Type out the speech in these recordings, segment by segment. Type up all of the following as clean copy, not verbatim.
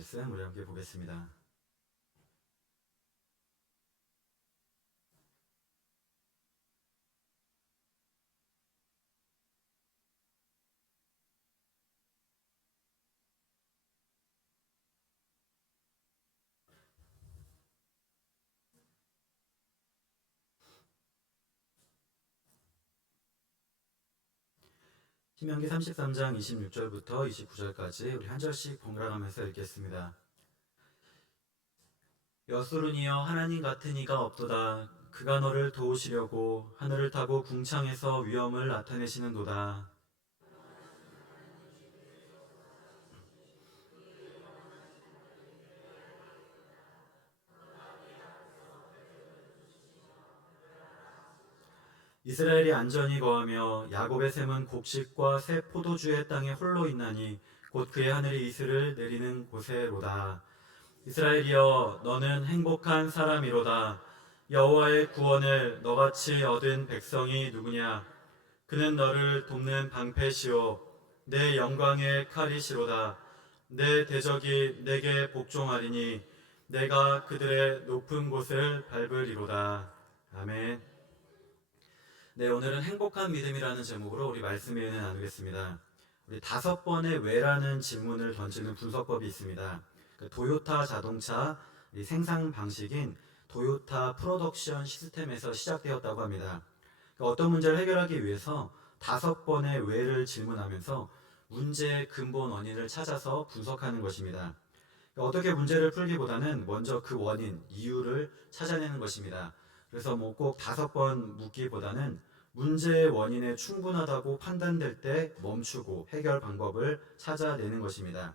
말씀 우리 함께 보겠습니다. 신명기 33장 26절부터 29절까지 우리 한 절씩 번갈아가면서 읽겠습니다. 여수르니여 하나님 같은 이가 없도다. 그가 너를 도우시려고 하늘을 타고 궁창에서 위엄을 나타내시는도다. 이스라엘이 안전히 거하며 야곱의 샘은 곡식과 새 포도주의 땅에 홀로 있나니 곧 그의 하늘이 이슬을 내리는 곳에로다. 이스라엘이여 너는 행복한 사람이로다. 여호와의 구원을 너같이 얻은 백성이 누구냐? 그는 너를 돕는 방패시오 내 영광의 칼이시로다. 내 대적이 내게 복종하리니 내가 그들의 높은 곳을 밟으리로다. 아멘. 네, 오늘은 행복한 믿음이라는 제목으로 우리 말씀을 나누겠습니다. 우리 5번의 왜라는 질문을 던지는 분석법이 있습니다. 도요타 자동차 생산 방식인 도요타 프로덕션 시스템에서 시작되었다고 합니다. 어떤 문제를 해결하기 위해서 5번의 왜를 질문하면서 문제의 근본 원인을 찾아서 분석하는 것입니다. 어떻게 문제를 풀기보다는 먼저 그 원인, 이유를 찾아내는 것입니다. 그래서 꼭 5번 묻기보다는 문제의 원인에 충분하다고 판단될 때 멈추고 해결 방법을 찾아내는 것입니다.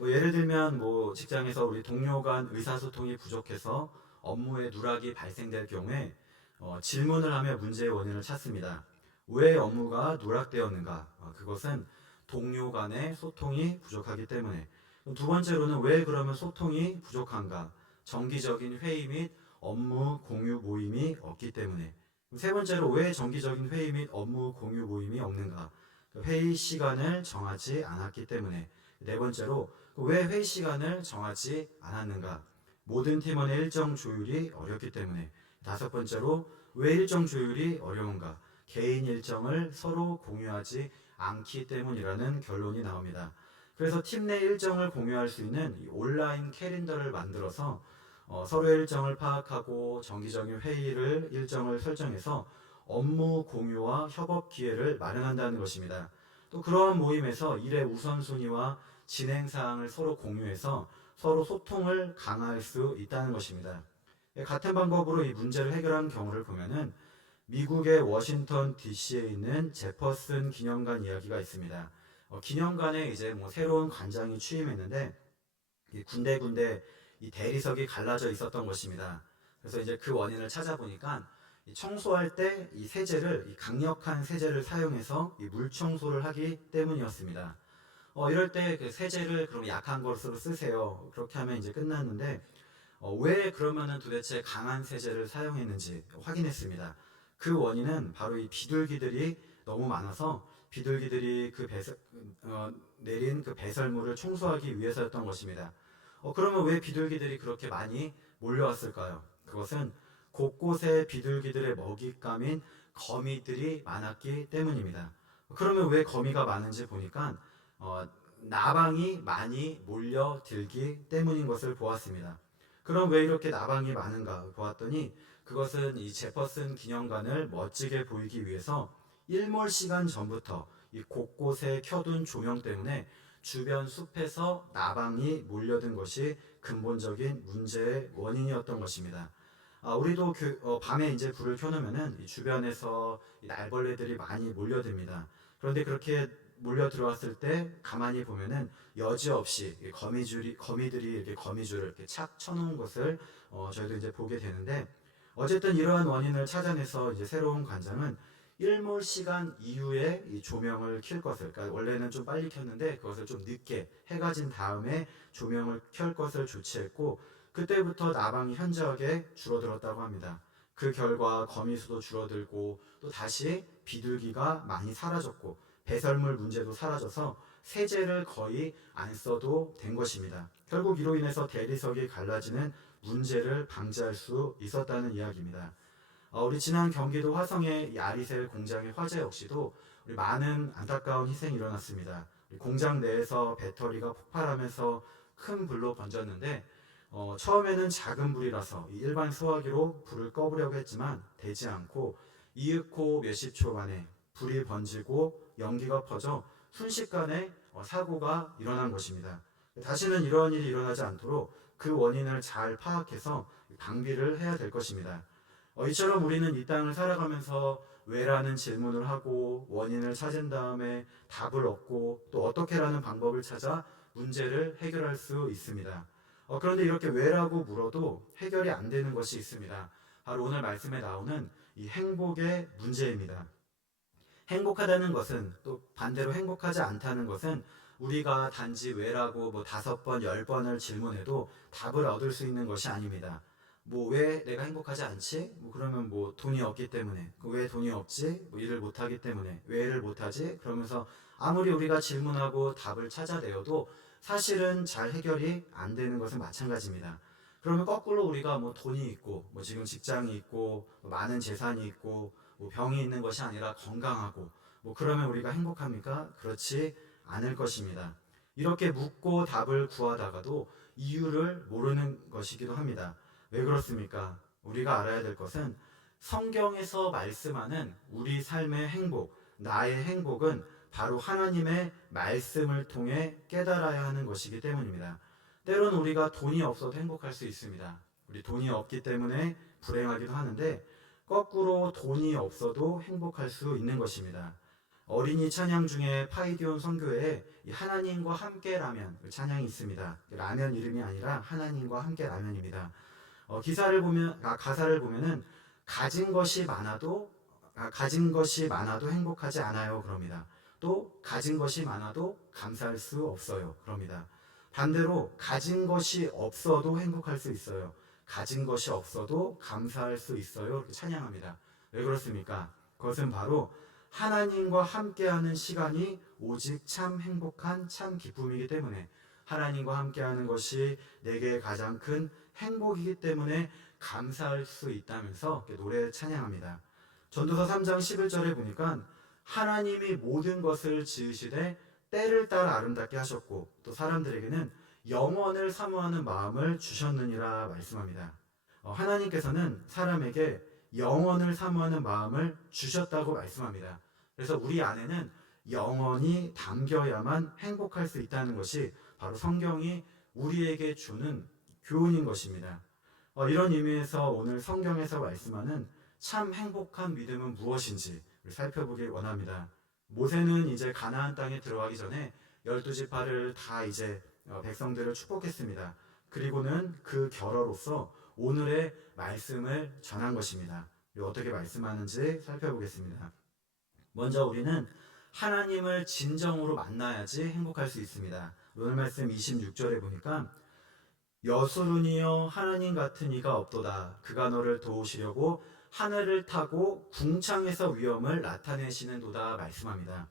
예를 들면 직장에서 우리 동료 간 의사소통이 부족해서 업무에 누락이 발생될 경우에 질문을 하며 문제의 원인을 찾습니다. 왜 업무가 누락되었는가? 그것은 동료 간의 소통이 부족하기 때문에. 두 번째로는 왜 그러면 소통이 부족한가? 정기적인 회의 및 업무 공유 모임이 없기 때문에. 세 번째로 왜 정기적인 회의 및 업무 공유 모임이 없는가? 회의 시간을 정하지 않았기 때문에. 네 번째로 왜 회의 시간을 정하지 않았는가? 모든 팀원의 일정 조율이 어렵기 때문에. 다섯 번째로 왜 일정 조율이 어려운가? 개인 일정을 서로 공유하지 않기 때문이라는 결론이 나옵니다. 그래서 팀 내 일정을 공유할 수 있는 온라인 캘린더를 만들어서 서로의 일정을 파악하고 정기적인 회의를 일정을 설정해서 업무 공유와 협업 기회를 마련한다는 것입니다. 또 그러한 모임에서 일의 우선순위와 진행 사항을 서로 공유해서 서로 소통을 강화할 수 있다는 것입니다. 같은 방법으로 이 문제를 해결한 경우를 보면은 미국의 워싱턴 DC에 있는 제퍼슨 기념관 이야기가 있습니다. 기념관에 이제 새로운 관장이 취임했는데 이 군데군데 이 대리석이 갈라져 있었던 것입니다. 그래서 이제 그 원인을 찾아보니까 청소할 때 이 세제를 이 강력한 세제를 사용해서 이 물 청소를 하기 때문이었습니다. 이럴 때 그 세제를 그럼 약한 것으로 쓰세요. 그렇게 하면 이제 끝났는데 왜 그러면은 도대체 강한 세제를 사용했는지 확인했습니다. 그 원인은 바로 이 비둘기들이 너무 많아서 비둘기들이 내린 그 배설물을 청소하기 위해서였던 것입니다. 그러면 왜 비둘기들이 그렇게 많이 몰려왔을까요? 그것은 곳곳에 비둘기들의 먹잇감인 거미들이 많았기 때문입니다. 그러면 왜 거미가 많은지 보니까 나방이 많이 몰려들기 때문인 것을 보았습니다. 그럼 왜 이렇게 나방이 많은가 보았더니 그것은 이 제퍼슨 기념관을 멋지게 보이기 위해서 일몰시간 전부터 이 곳곳에 켜둔 조명 때문에 주변 숲에서 나방이 몰려든 것이 근본적인 문제의 원인이었던 것입니다. 우리도 밤에 이제 불을 켜놓으면은 이 주변에서 이 날벌레들이 많이 몰려듭니다. 그런데 그렇게 몰려 들어왔을 때 가만히 보면은 여지없이 거미들이 이렇게 거미줄을 이렇게 착 쳐놓은 것을 저희도 이제 보게 되는데 어쨌든 이러한 원인을 찾아내서 이제 새로운 관장은 일몰 시간 이후에 이 조명을 켤 것을, 그러니까 원래는 좀 빨리 켰는데 그것을 좀 늦게 해가 진 다음에 조명을 켤 것을 조치했고 그때부터 나방이 현저하게 줄어들었다고 합니다. 그 결과 거미 수도 줄어들고 또 다시 비둘기가 많이 사라졌고 배설물 문제도 사라져서 세제를 거의 안 써도 된 것입니다. 결국 이로 인해서 대리석이 갈라지는 문제를 방지할 수 있었다는 이야기입니다. 우리 지난 경기도 화성의 이 아리셀 공장의 화재 역시도 우리 많은 안타까운 희생이 일어났습니다. 공장 내에서 배터리가 폭발하면서 큰 불로 번졌는데 처음에는 작은 불이라서 일반 소화기로 불을 꺼보려고 했지만 되지 않고 이윽고 몇십 초 만에 불이 번지고 연기가 퍼져 순식간에 사고가 일어난 것입니다. 다시는 이러한 일이 일어나지 않도록 그 원인을 잘 파악해서 방비를 해야 될 것입니다. 이처럼 우리는 이 땅을 살아가면서 왜라는 질문을 하고 원인을 찾은 다음에 답을 얻고 또 어떻게라는 방법을 찾아 문제를 해결할 수 있습니다. 그런데 이렇게 왜라고 물어도 해결이 안 되는 것이 있습니다. 바로 오늘 말씀에 나오는 이 행복의 문제입니다. 행복하다는 것은 또 반대로 행복하지 않다는 것은 우리가 단지 왜라고 5번, 10번을 질문해도 답을 얻을 수 있는 것이 아닙니다. 왜 내가 행복하지 않지? 그러면 돈이 없기 때문에. 왜 돈이 없지? 일을 못하기 때문에. 왜 일을 못하지? 그러면서 아무리 우리가 질문하고 답을 찾아내어도 사실은 잘 해결이 안 되는 것은 마찬가지입니다. 그러면 거꾸로 우리가 돈이 있고, 지금 직장이 있고, 많은 재산이 있고, 병이 있는 것이 아니라 건강하고, 그러면 우리가 행복합니까? 그렇지 않을 것입니다. 이렇게 묻고 답을 구하다가도 이유를 모르는 것이기도 합니다. 왜 그렇습니까? 우리가 알아야 될 것은 성경에서 말씀하는 우리 삶의 행복, 나의 행복은 바로 하나님의 말씀을 통해 깨달아야 하는 것이기 때문입니다. 때로는 우리가 돈이 없어도 행복할 수 있습니다. 우리 돈이 없기 때문에 불행하기도 하는데 거꾸로 돈이 없어도 행복할 수 있는 것입니다. 어린이 찬양 중에 파이디온 선교회에 하나님과 함께 라면 찬양이 있습니다. 라면 이름이 아니라 하나님과 함께 라면입니다. 가사를 보면은 가진 것이 많아도 행복하지 않아요. 그럽니다. 또 가진 것이 많아도 감사할 수 없어요. 그럽니다. 반대로 가진 것이 없어도 행복할 수 있어요. 가진 것이 없어도 감사할 수 있어요. 이렇게 찬양합니다. 왜 그렇습니까? 그것은 바로 하나님과 함께하는 시간이 오직 참 행복한 참 기쁨이기 때문에 하나님과 함께하는 것이 내게 가장 큰 행복이기 때문에 감사할 수 있다면서 노래 찬양합니다. 전도서 3장 11절에 보니까 하나님이 모든 것을 지으시되 때를 따라 아름답게 하셨고 또 사람들에게는 영원을 사모하는 마음을 주셨느니라 말씀합니다. 하나님께서는 사람에게 영원을 사모하는 마음을 주셨다고 말씀합니다. 그래서 우리 안에는 영원이 담겨야만 행복할 수 있다는 것이 바로 성경이 우리에게 주는 교훈인 것입니다. 이런 의미에서 오늘 성경에서 말씀하는 참 행복한 믿음은 무엇인지 살펴보길 원합니다. 모세는 이제 가나안 땅에 들어가기 전에 12지파를 다 이제 백성들을 축복했습니다. 그리고는 그 결어로서 오늘의 말씀을 전한 것입니다. 어떻게 말씀하는지 살펴보겠습니다. 먼저 우리는 하나님을 진정으로 만나야지 행복할 수 있습니다. 오늘 말씀 26절에 보니까 여수르니여 하나님 같은 이가 없도다. 그가 너를 도우시려고 하늘을 타고 궁창에서 위엄을 나타내시는도다 말씀합니다.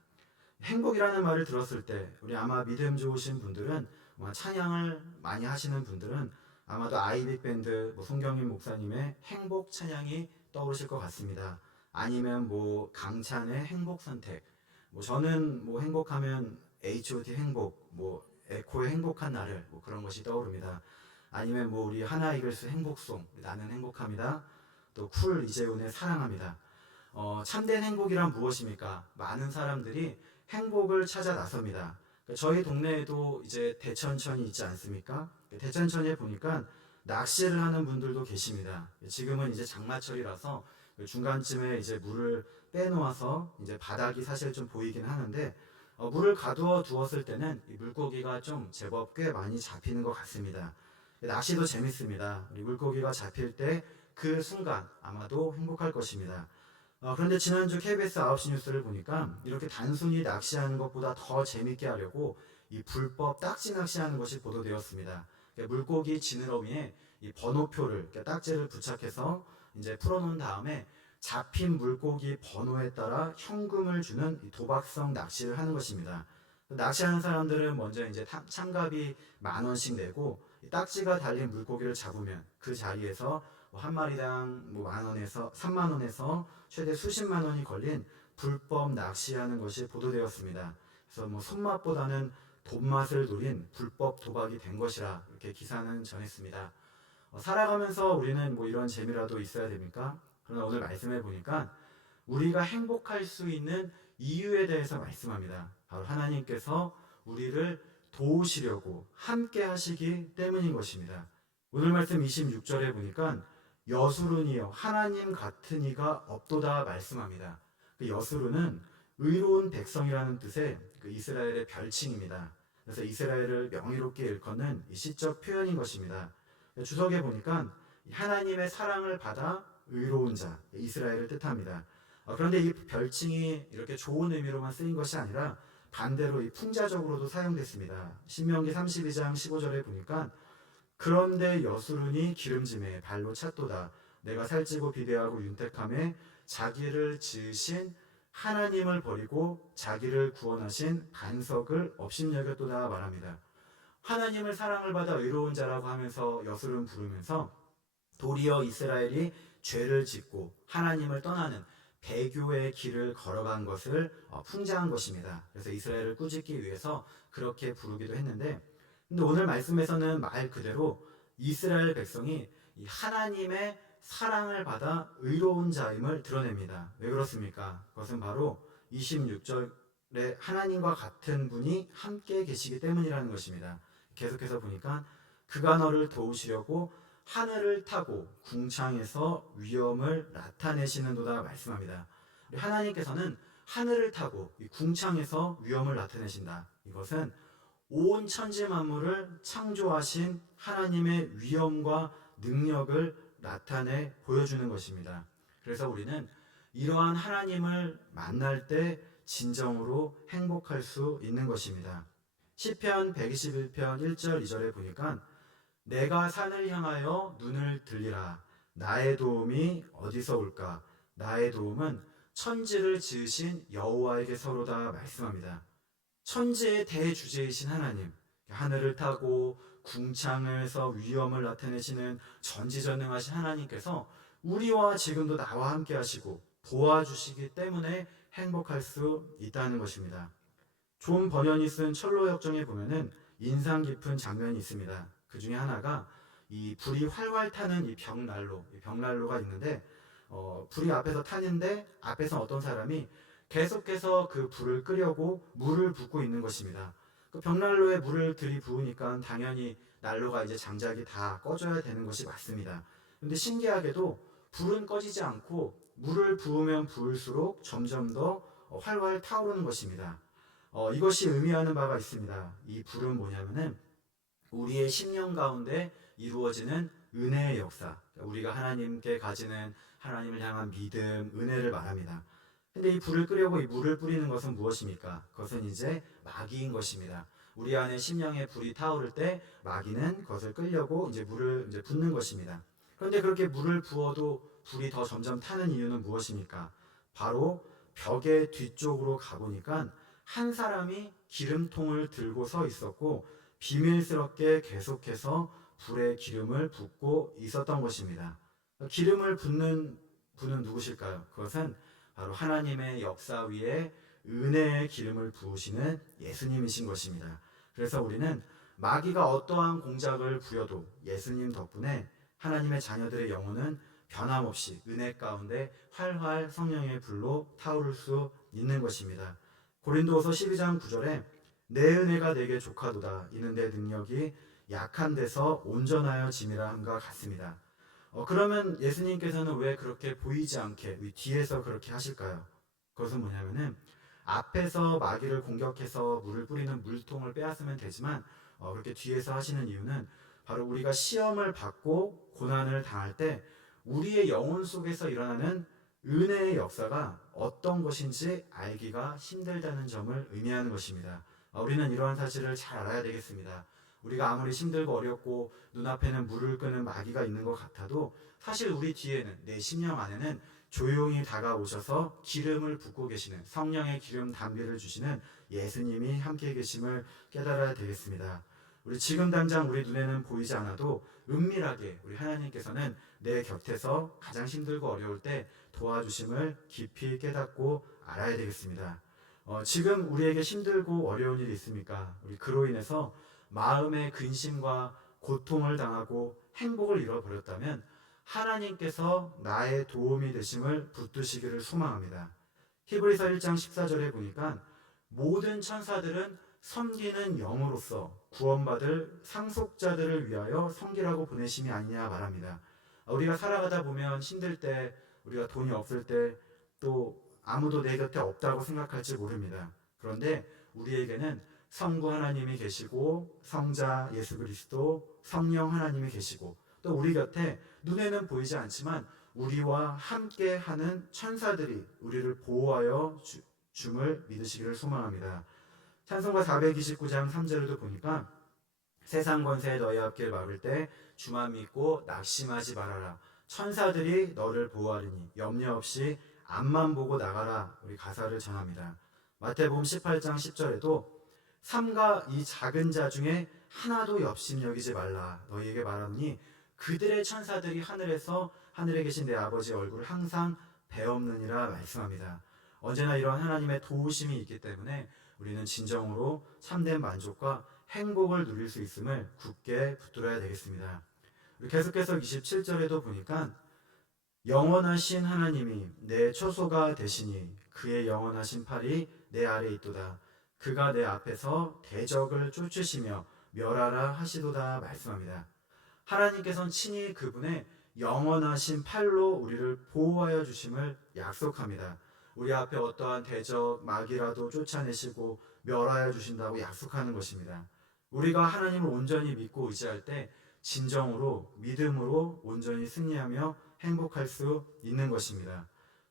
행복이라는 말을 들었을 때 우리 아마 믿음 좋으신 분들은 찬양을 많이 하시는 분들은 아마도 아이빅밴드 송경인 목사님의 행복 찬양이 떠오르실 것 같습니다. 아니면 강찬의 행복 선택. 저는 행복하면 H.O.T 행복, 에코의 행복한 나를 그런 것이 떠오릅니다. 아니면 우리 하나이글스 행복송, 나는 행복합니다. 또 쿨 이재훈의 사랑합니다. 참된 행복이란 무엇입니까? 많은 사람들이 행복을 찾아 나섭니다. 저희 동네에도 이제 대천천이 있지 않습니까? 대천천에 보니까 낚시를 하는 분들도 계십니다. 지금은 이제 장마철이라서 중간쯤에 이제 물을 빼놓아서 이제 바닥이 사실 좀 보이긴 하는데 물을 가두어 두었을 때는 이 물고기가 좀 제법 꽤 많이 잡히는 것 같습니다. 낚시도 재밌습니다. 우리 물고기가 잡힐 때 그 순간 아마도 행복할 것입니다. 그런데 지난주 KBS 9시 뉴스를 보니까 이렇게 단순히 낚시하는 것보다 더 재밌게 하려고 이 불법 딱지 낚시하는 것이 보도되었습니다. 물고기 지느러미에 이 번호표를 딱지를 부착해서 이제 풀어놓은 다음에 잡힌 물고기 번호에 따라 현금을 주는 도박성 낚시를 하는 것입니다. 낚시하는 사람들은 먼저 이제 참갑이 10,000원씩 내고 딱지가 달린 물고기를 잡으면 그 자리에서 한 마리당 10,000원에서 30,000원에서 최대 수십만 원이 걸린 불법 낚시하는 것이 보도되었습니다. 그래서 손맛보다는 돈맛을 노린 불법 도박이 된 것이라 이렇게 기사는 전했습니다. 살아가면서 우리는 이런 재미라도 있어야 됩니까? 그러나 오늘 말씀해 보니까 우리가 행복할 수 있는 이유에 대해서 말씀합니다. 바로 하나님께서 우리를 도우시려고 함께 하시기 때문인 것입니다. 오늘 말씀 26절에 보니까 여수룬이여 하나님 같은 이가 없도다 말씀합니다. 그 여수룬은 의로운 백성이라는 뜻의 그 이스라엘의 별칭입니다. 그래서 이스라엘을 명예롭게 일컫는 이 시적 표현인 것입니다. 주석에 보니까 하나님의 사랑을 받아 의로운 자, 이스라엘을 뜻합니다. 그런데 이 별칭이 이렇게 좋은 의미로만 쓰인 것이 아니라 반대로 이 풍자적으로도 사용됐습니다. 신명기 32장 15절에 보니까 그런데 여수룬이 기름짐에 발로 찼도다. 내가 살찌고 비대하고 윤택함에 자기를 지으신 하나님을 버리고 자기를 구원하신 반석을 업신여겼도다 말합니다. 하나님을 사랑을 받아 의로운 자라고 하면서 여수룬 부르면서 도리어 이스라엘이 죄를 짓고 하나님을 떠나는 배교의 길을 걸어간 것을 풍자한 것입니다. 그래서 이스라엘을 꾸짖기 위해서 그렇게 부르기도 했는데, 근데 오늘 말씀에서는 말 그대로 이스라엘 백성이 이 하나님의 사랑을 받아 의로운 자임을 드러냅니다. 왜 그렇습니까? 그것은 바로 26절에 하나님과 같은 분이 함께 계시기 때문이라는 것입니다. 계속해서 보니까 그가 너를 도우시려고 하늘을 타고 궁창에서 위엄을 나타내시는도다 말씀합니다. 하나님께서는 하늘을 타고 이 궁창에서 위엄을 나타내신다. 이것은 온 천지 만물을 창조하신 하나님의 위엄과 능력을 나타내 보여주는 것입니다. 그래서 우리는 이러한 하나님을 만날 때 진정으로 행복할 수 있는 것입니다. 시편 121편 1절 2절에 보니까 내가 산을 향하여 눈을 들리라. 나의 도움이 어디서 올까? 나의 도움은 천지를 지으신 여호와에게서로다 말씀합니다. 천지의 대주제이신 하나님, 하늘을 타고 궁창에서 위엄을 나타내시는 전지전능하신 하나님께서 우리와 지금도 나와 함께 하시고 도와주시기 때문에 행복할 수 있다는 것입니다. 존 버년이 쓴 철로 역정에 보면은 인상 깊은 장면이 있습니다. 그 중에 하나가 이 불이 활활 타는 이 벽난로가 있는데 불이 앞에서 타는데 앞에서 어떤 사람이 계속해서 그 불을 끄려고 물을 붓고 있는 것입니다. 그 벽난로에 물을 들이부으니까 당연히 난로가 이제 장작이 다 꺼져야 되는 것이 맞습니다. 그런데 신기하게도 불은 꺼지지 않고 물을 부으면 부을수록 점점 더 활활 타오르는 것입니다. 이것이 의미하는 바가 있습니다. 이 불은 뭐냐면은 우리의 심령 가운데 이루어지는 은혜의 역사, 우리가 하나님께 가지는 하나님을 향한 믿음, 은혜를 말합니다. 근데 이 불을 끄려고 이 물을 뿌리는 것은 무엇입니까? 그것은 이제 마귀인 것입니다. 우리 안에 심령에 불이 타오를 때 마귀는 그것을 끌려고 이제 물을 이제 붓는 것입니다. 그런데 그렇게 물을 부어도 불이 더 점점 타는 이유는 무엇입니까? 바로 벽의 뒤쪽으로 가보니까 한 사람이 기름통을 들고 서 있었고 비밀스럽게 계속해서 불에 기름을 붓고 있었던 것입니다. 기름을 붓는 분은 누구실까요? 그것은 바로 하나님의 역사 위에 은혜의 기름을 부으시는 예수님이신 것입니다. 그래서 우리는 마귀가 어떠한 공작을 부려도 예수님 덕분에 하나님의 자녀들의 영혼은 변함없이 은혜 가운데 활활 성령의 불로 타오를 수 있는 것입니다. 고린도후서 12장 9절에 내 은혜가 내게 족하도다. 이는 내 능력이 약한 데서 온전하여 짐이라 함과 같습니다. 그러면 예수님께서는 왜 그렇게 보이지 않게 뒤에서 그렇게 하실까요? 그것은 뭐냐면은 앞에서 마귀를 공격해서 물을 뿌리는 물통을 빼앗으면 되지만 그렇게 뒤에서 하시는 이유는 바로 우리가 시험을 받고 고난을 당할 때 우리의 영혼 속에서 일어나는 은혜의 역사가 어떤 것인지 알기가 힘들다는 점을 의미하는 것입니다. 우리는 이러한 사실을 잘 알아야 되겠습니다. 우리가 아무리 힘들고 어렵고 눈앞에는 물을 끄는 마귀가 있는 것 같아도 사실 우리 뒤에는 내 심령 안에는 조용히 다가오셔서 기름을 붓고 계시는, 성령의 기름 담비를 주시는 예수님이 함께 계심을 깨달아야 되겠습니다. 우리 지금 당장 우리 눈에는 보이지 않아도 은밀하게 우리 하나님께서는 내 곁에서 가장 힘들고 어려울 때 도와주심을 깊이 깨닫고 알아야 되겠습니다. 지금 우리에게 힘들고 어려운 일이 있습니까? 우리 그로 인해서 마음의 근심과 고통을 당하고 행복을 잃어버렸다면 하나님께서 나의 도움이 되심을 붙드시기를 소망합니다. 히브리서 1장 14절에 보니까 모든 천사들은 섬기는 영으로서 구원받을 상속자들을 위하여 섬기라고 보내심이 아니냐 말합니다. 우리가 살아가다 보면 힘들 때, 우리가 돈이 없을 때, 또 아무도 내 곁에 없다고 생각할지 모릅니다. 그런데 우리에게는 성부 하나님이 계시고 성자 예수 그리스도 성령 하나님이 계시고 또 우리 곁에 눈에는 보이지 않지만 우리와 함께 하는 천사들이 우리를 보호하여 줌을 믿으시기를 소망합니다. 찬송가 429장 3절에도 보니까 세상 권세 너희 앞길 막을 때 주만 믿고 낙심하지 말아라. 천사들이 너를 보호하리니 염려 없이 앞만 보고 나가라. 우리 가사를 전합니다. 마태복음 18장 10절에도 삼가 이 작은 자 중에 하나도 업심여기지 말라. 너희에게 말하노니 그들의 천사들이 하늘에서 하늘에 계신 내 아버지의 얼굴을 항상 배엄느니라 말씀합니다. 언제나 이러한 하나님의 도우심이 있기 때문에 우리는 진정으로 참된 만족과 행복을 누릴 수 있음을 굳게 붙들어야 되겠습니다. 계속해서 27절에도 보니까 영원하신 하나님이 내 처소가 되시니 그의 영원하신 팔이 내 아래에 있도다. 그가 내 앞에서 대적을 쫓으시며 멸하라 하시도다 말씀합니다. 하나님께서는 친히 그분의 영원하신 팔로 우리를 보호하여 주심을 약속합니다. 우리 앞에 어떠한 대적, 마귀라도 쫓아내시고 멸하여 주신다고 약속하는 것입니다. 우리가 하나님을 온전히 믿고 의지할 때 진정으로 믿음으로 온전히 승리하며 행복할 수 있는 것입니다.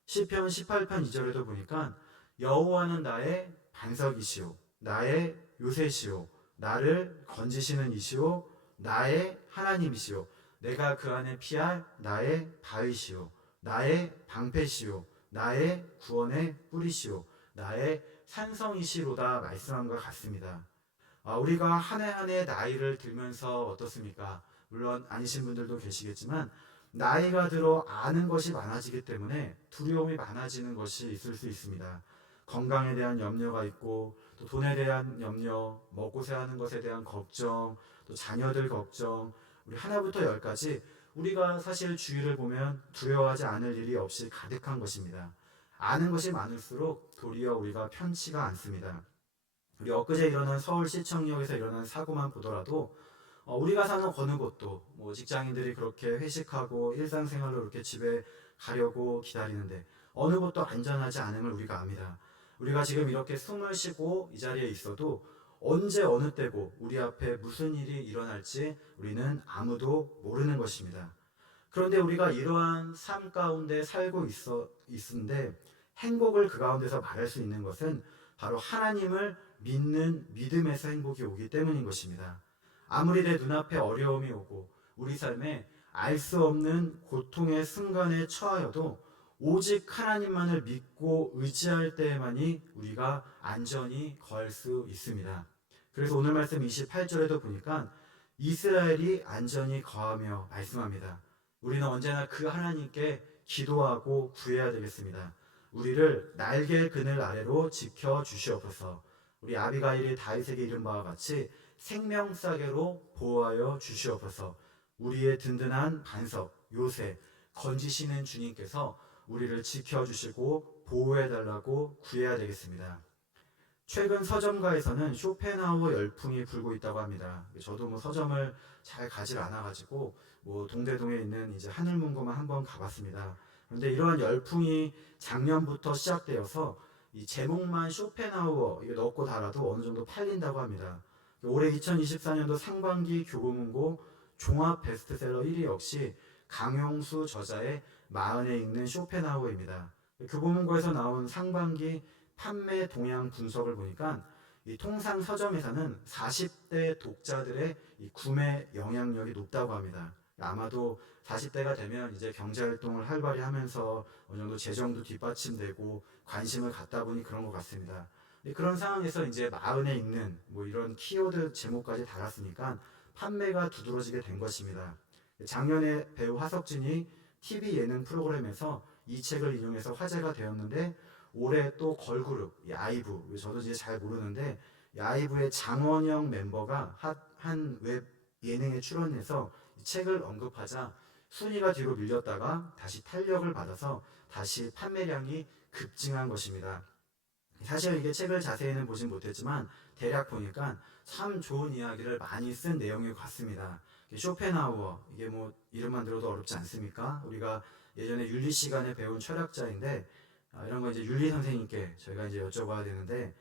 시편 18편 2절에도 보니까 여호와는 나의 반석이시오 나의 요새시오 나를 건지시는 이시오 나의 하나님이시오 내가 그 안에 피할 나의 바위시오 나의 방패시오 나의 구원의 뿌리시오 나의 산성이시로다 말씀한 것 같습니다. 우리가 한 해 한 해 나이를 들면서 어떻습니까? 물론 아니신 분들도 계시겠지만 나이가 들어 아는 것이 많아지기 때문에 두려움이 많아지는 것이 있을 수 있습니다. 건강에 대한 염려가 있고 또 돈에 대한 염려, 먹고 사는 것에 대한 걱정, 또 자녀들 걱정, 우리 하나부터 열까지 우리가 사실 주위를 보면 두려워하지 않을 일이 없이 가득한 것입니다. 아는 것이 많을수록 도리어 우리가 편치가 않습니다. 우리 엊그제 일어난 서울시청역에서 일어난 사고만 보더라도 우리가 사는 어느 곳도 직장인들이 그렇게 회식하고 일상생활로 이렇게 집에 가려고 기다리는데 어느 곳도 안전하지 않음을 우리가 압니다. 우리가 지금 이렇게 숨을 쉬고 이 자리에 있어도 언제 어느 때고 우리 앞에 무슨 일이 일어날지 우리는 아무도 모르는 것입니다. 그런데 우리가 이러한 삶 가운데 살고 있는데 행복을 그 가운데서 말할 수 있는 것은 바로 하나님을 믿는 믿음에서 행복이 오기 때문인 것입니다. 아무리 내 눈앞에 어려움이 오고 우리 삶에 알 수 없는 고통의 순간에 처하여도 오직 하나님만을 믿고 의지할 때에만이 우리가 안전히 걸 수 있습니다. 그래서 오늘 말씀 28절에도 보니까 이스라엘이 안전히 거하며 말씀합니다. 우리는 언제나 그 하나님께 기도하고 구해야 되겠습니다. 우리를 날개 그늘 아래로 지켜 주시옵소서. 우리 아비가일이 다윗에게 이른 바와 같이 생명싸개로 보호하여 주시옵소서. 우리의 든든한 반석 요새 건지시는 주님께서 우리를 지켜주시고 보호해달라고 구해야 되겠습니다. 최근 서점가에서는 쇼펜하우어 열풍이 불고 있다고 합니다. 저도 서점을 잘 가질 않아가지고 동대동에 있는 이제 하늘문고만 한번 가봤습니다. 그런데 이러한 열풍이 작년부터 시작되어서 이 제목만 쇼펜하우어 이거 넣고 달아도 어느 정도 팔린다고 합니다. 올해 2024년도 상반기 교보문고 종합 베스트셀러 1위 역시 강용수 저자의 마흔에 읽는 쇼펜하우어입니다. 교보문고에서 나온 상반기 판매 동향 분석을 보니까 이 통상 서점에서는 40대 독자들의 이 구매 영향력이 높다고 합니다. 아마도 40대가 되면 이제 경제활동을 활발히 하면서 어느 정도 재정도 뒷받침되고 관심을 갖다 보니 그런 것 같습니다. 그런 상황에서 이제 마흔에 읽는 뭐 이런 키워드 제목까지 달았으니까 판매가 두드러지게 된 것입니다. 작년에 배우 화석진이 TV 예능 프로그램에서 이 책을 인용해서 화제가 되었는데 올해 또 걸그룹 이 아이브, 저도 이제 잘 모르는데 이 아이브의 장원영 멤버가 한 웹 예능에 출연해서 이 책을 언급하자 순위가 뒤로 밀렸다가 다시 탄력을 받아서 다시 판매량이 급증한 것입니다. 사실 이게 책을 자세히는 보진 못했지만 대략 보니까 참 좋은 이야기를 많이 쓴 내용인 것 같습니다. 쇼펜하우어, 이게 뭐 이름만 들어도 어렵지 않습니까? 우리가 예전에 윤리 시간에 배운 철학자인데 이런 거 이제 윤리 선생님께 저희가 이제 여쭤봐야 되는데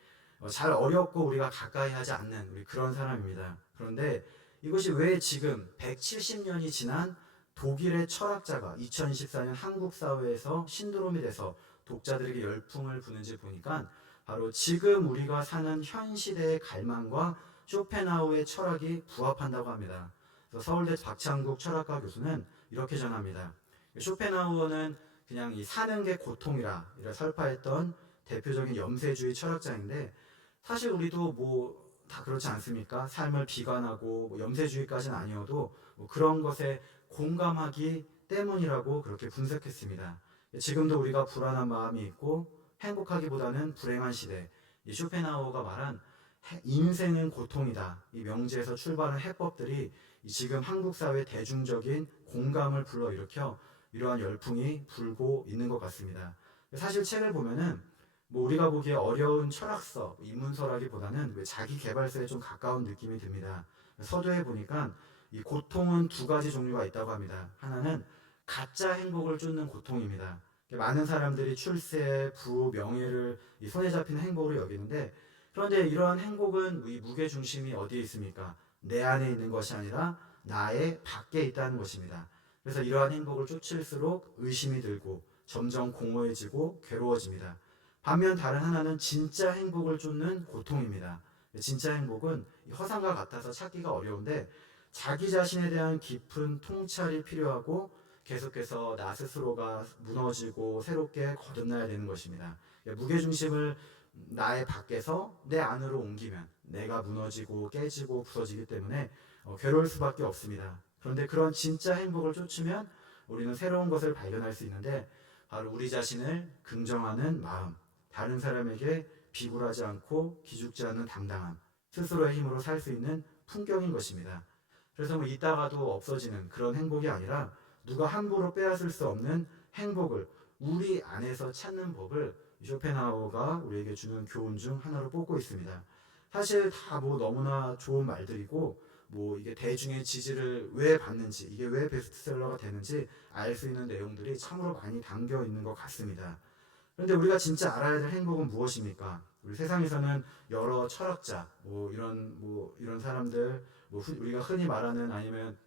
잘 어렵고 우리가 가까이 하지 않는 우리 그런 사람입니다. 그런데 이것이 왜 지금 170년이 지난 독일의 철학자가 2024년 한국 사회에서 신드롬이 돼서 독자들에게 열풍을 부는지 보니까 바로 지금 우리가 사는 현 시대의 갈망과 쇼펜하우의 철학이 부합한다고 합니다. 그래서 서울대 박창국 철학과 교수는 이렇게 전합니다. 쇼펜하우어는 그냥 이 사는 게 고통이라 설파했던 대표적인 염세주의 철학자인데 사실 우리도 뭐 다 그렇지 않습니까? 삶을 비관하고 뭐 염세주의까지는 아니어도 뭐 그런 것에 공감하기 때문이라고 그렇게 분석했습니다. 지금도 우리가 불안한 마음이 있고 행복하기보다는 불행한 시대. 이 쇼펜하우어가 말한 인생은 고통이다. 이 명제에서 출발한 해법들이 지금 한국 사회 대중적인 공감을 불러일으켜 이러한 열풍이 불고 있는 것 같습니다. 사실 책을 보면은 뭐 우리가 보기에 어려운 철학서, 인문서라기보다는 자기 개발서에 좀 가까운 느낌이 듭니다. 서두에 보니까 이 고통은 두 가지 종류가 있다고 합니다. 하나는 가짜 행복을 쫓는 고통입니다. 많은 사람들이 출세, 부, 명예를 이 손에 잡히는 행복으로 여기는데 그런데 이러한 행복은 이 무게 중심이 어디에 있습니까? 내 안에 있는 것이 아니라 나의 밖에 있다는 것입니다. 그래서 이러한 행복을 쫓을수록 의심이 들고 점점 공허해지고 괴로워집니다. 반면 다른 하나는 진짜 행복을 쫓는 고통입니다. 진짜 행복은 허상과 같아서 찾기가 어려운데 자기 자신에 대한 깊은 통찰이 필요하고 계속해서 나 스스로가 무너지고 새롭게 거듭나야 되는 것입니다. 무게중심을 나의 밖에서 내 안으로 옮기면 내가 무너지고 깨지고 부서지기 때문에 괴로울 수밖에 없습니다. 그런데 그런 진짜 행복을 쫓으면 우리는 새로운 것을 발견할 수 있는데 바로 우리 자신을 긍정하는 마음, 다른 사람에게 비굴하지 않고 기죽지 않는 당당함, 스스로의 힘으로 살 수 있는 풍경인 것입니다. 그래서 뭐 있다가도 없어지는 그런 행복이 아니라 누가 함부로 빼앗을 수 없는 행복을 우리 안에서 찾는 법을 쇼펜하우어가 우리에게 주는 교훈 중 하나로 뽑고 있습니다. 사실 다 뭐 너무나 좋은 말들이고 뭐 이게 대중의 지지를 왜 받는지 이게 왜 베스트셀러가 되는지 알 수 있는 내용들이 참으로 많이 담겨 있는 것 같습니다. 그런데 우리가 진짜 알아야 될 행복은 무엇입니까? 우리 세상에서는 여러 철학자, 뭐 이런 사람들, 우리가 흔히 말하는 아니면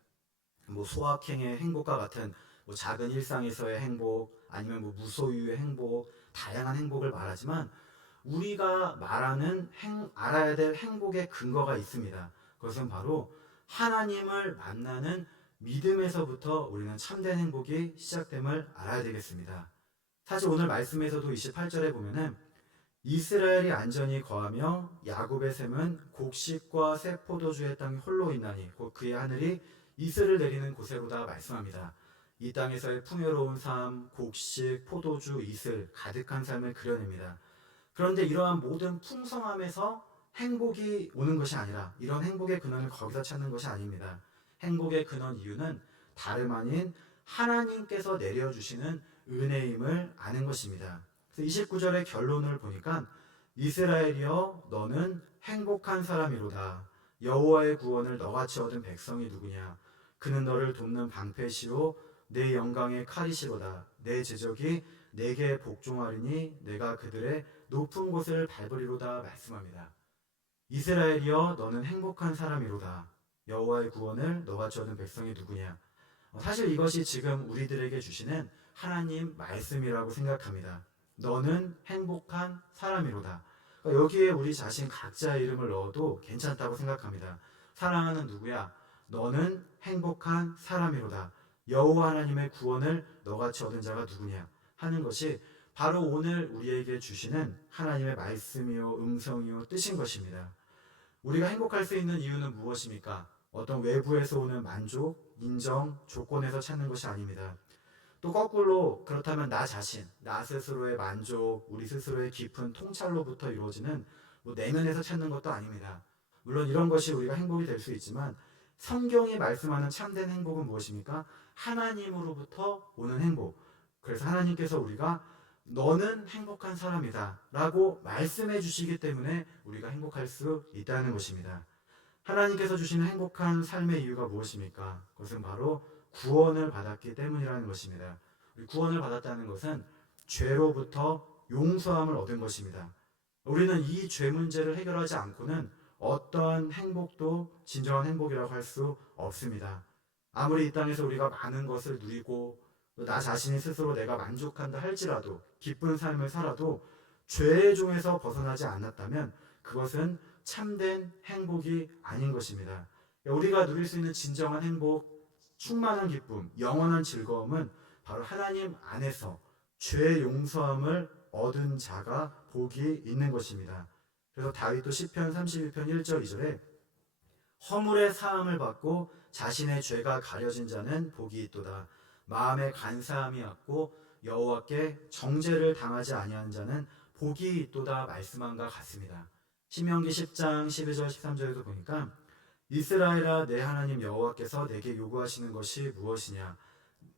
뭐 소확행의 행복과 같은 뭐 작은 일상에서의 행복, 아니면 뭐 무소유의 행복, 다양한 행복을 말하지만 우리가 말하는 알아야 될 행복의 근거가 있습니다. 그것은 바로 하나님을 만나는 믿음에서부터 우리는 참된 행복이 시작됨을 알아야 되겠습니다. 사실 오늘 말씀에서도 28절에 보면은 이스라엘이 안전히 거하며 야곱의 샘은 곡식과 새 포도주의 땅이 홀로 있나니 곧 그의 하늘이 이슬을 내리는 곳에로다 말씀합니다. 이 땅에서의 풍요로운 삶, 곡식, 포도주, 이슬 가득한 삶을 그려냅니다. 그런데 이러한 모든 풍성함에서 행복이 오는 것이 아니라 이런 행복의 근원을 거기서 찾는 것이 아닙니다. 행복의 근원 이유는 다름 아닌 하나님께서 내려주시는 은혜임을 아는 것입니다. 그래서 29절의 결론을 보니까 이스라엘이여 너는 행복한 사람이로다. 여호와의 구원을 너같이 얻은 백성이 누구냐. 그는 너를 돕는 방패시요 내 영광의 칼이시로다. 내 제적이 내게 복종하리니 내가 그들의 높은 곳을 밟으리로다 말씀합니다. 이스라엘이여 너는 행복한 사람이로다. 여호와의 구원을 너같이 얻은 백성이 누구냐. 사실 이것이 지금 우리들에게 주시는 하나님 말씀이라고 생각합니다. 너는 행복한 사람이로다. 여기에 우리 자신 각자의 이름을 넣어도 괜찮다고 생각합니다. 사랑하는 누구야? 너는 행복한 사람이로다. 여호와 하나님의 구원을 너같이 얻은 자가 누구냐 하는 것이 바로 오늘 우리에게 주시는 하나님의 말씀이요 음성이요 뜻인 것입니다. 우리가 행복할 수 있는 이유는 무엇입니까? 어떤 외부에서 오는 만족, 인정, 조건에서 찾는 것이 아닙니다. 또 거꾸로 그렇다면 나 자신, 나 스스로의 만족, 우리 스스로의 깊은 통찰로부터 이루어지는 내면에서 찾는 것도 아닙니다. 물론 이런 것이 우리가 행복이 될 수 있지만 성경이 말씀하는 참된 행복은 무엇입니까? 하나님으로부터 오는 행복. 그래서 하나님께서 우리가 너는 행복한 사람이다 라고 말씀해 주시기 때문에 우리가 행복할 수 있다는 것입니다. 하나님께서 주시는 행복한 삶의 이유가 무엇입니까? 그것은 바로 구원을 받았기 때문이라는 것입니다. 구원을 받았다는 것은 죄로부터 용서함을 얻은 것입니다. 우리는 이 죄 문제를 해결하지 않고는 어떠한 행복도 진정한 행복이라고 할 수 없습니다. 아무리 이 땅에서 우리가 많은 것을 누리고 나 자신이 스스로 내가 만족한다 할지라도 기쁜 삶을 살아도 죄의 종에서 벗어나지 않았다면 그것은 참된 행복이 아닌 것입니다. 우리가 누릴 수 있는 진정한 행복, 충만한 기쁨, 영원한 즐거움은 바로 하나님 안에서 죄의 용서함을 얻은 자가 복이 있는 것입니다. 그래서 다윗도 시편 31편 1절 2절에 허물의 사함을 받고 자신의 죄가 가려진 자는 복이 있도다. 마음에 간사함이 없고 여호와께 정죄를 당하지 아니한 자는 복이 있도다 말씀한과 같습니다. 신명기 10장 12절 13절에도 보니까 이스라엘아 내 하나님 여호와께서 내게 요구하시는 것이 무엇이냐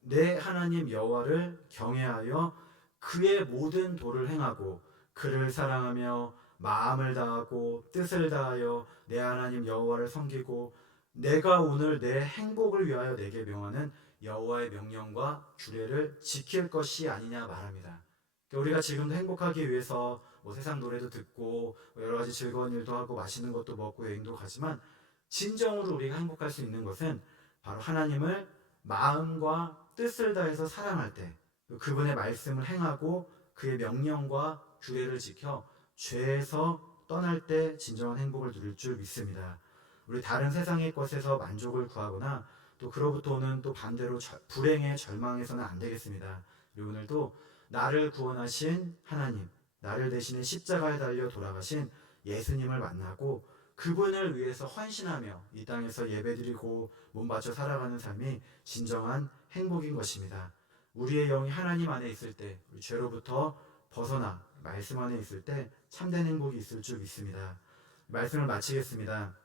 내 하나님 여호와를 경외하여 그의 모든 도를 행하고 그를 사랑하며 마음을 다하고 뜻을 다하여 내 하나님 여호와를 섬기고 내가 오늘 내 행복을 위하여 내게 명하는 여호와의 명령과 규례를 지킬 것이 아니냐 말합니다. 우리가 지금도 행복하기 위해서 세상 노래도 듣고 여러 가지 즐거운 일도 하고 맛있는 것도 먹고 여행도 가지만 진정으로 우리가 행복할 수 있는 것은 바로 하나님을 마음과 뜻을 다해서 사랑할 때 그분의 말씀을 행하고 그의 명령과 규례를 지켜 죄에서 떠날 때 진정한 행복을 누릴 줄 믿습니다. 우리 다른 세상의 것에서 만족을 구하거나 또 그로부터 오는 또 반대로 불행의 절망해서는 안 되겠습니다. 우리 오늘도 나를 구원하신 하나님, 나를 대신에 십자가에 달려 돌아가신 예수님을 만나고 그분을 위해서 헌신하며 이 땅에서 예배드리고 몸바쳐 살아가는 삶이 진정한 행복인 것입니다. 우리의 영이 하나님 안에 있을 때, 우리 죄로부터 벗어나 말씀 안에 있을 때 참된 행복이 있을 줄 믿습니다. 말씀을 마치겠습니다.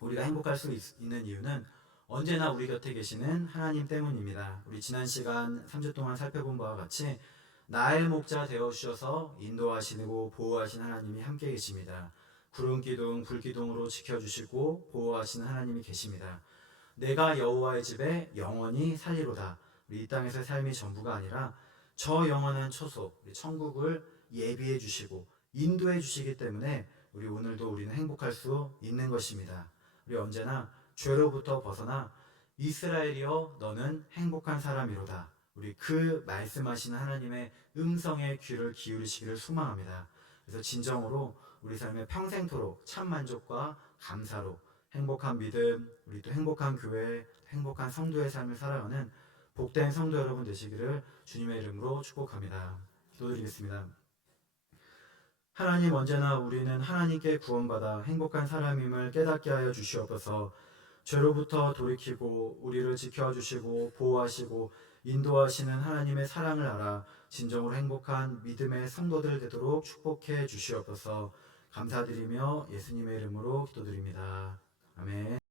우리가 행복할 수 있는 이유는 언제나 우리 곁에 계시는 하나님 때문입니다. 우리 지난 시간 3주 동안 살펴본 바와 같이 나의 목자 되어주셔서 인도하시고 보호하신 하나님이 함께 계십니다. 구름 기둥, 불 기둥으로 지켜주시고 보호하시는 하나님이 계십니다. 내가 여호와의 집에 영원히 살리로다. 우리 이 땅에서의 삶이 전부가 아니라 저 영원한 초소, 우리 천국을 예비해 주시고 인도해 주시기 때문에 우리 오늘도 우리는 행복할 수 있는 것입니다. 우리 언제나 죄로부터 벗어나 이스라엘이여 너는 행복한 사람이로다. 우리 그 말씀하시는 하나님의 음성에 귀를 기울이시기를 소망합니다. 그래서 진정으로 우리 삶의 평생토록 참 만족과 감사로 행복한 믿음, 우리 또 행복한 교회, 행복한 성도의 삶을 살아가는 복된 성도 여러분 되시기를 주님의 이름으로 축복합니다. 기도드리겠습니다. 하나님, 언제나 우리는 하나님께 구원받아 행복한 사람임을 깨닫게 하여 주시옵소서. 죄로부터 돌이키고 우리를 지켜주시고 보호하시고 인도하시는 하나님의 사랑을 알아 진정으로 행복한 믿음의 성도들 되도록 축복해 주시옵소서. 감사드리며 예수님의 이름으로 기도드립니다. 아멘.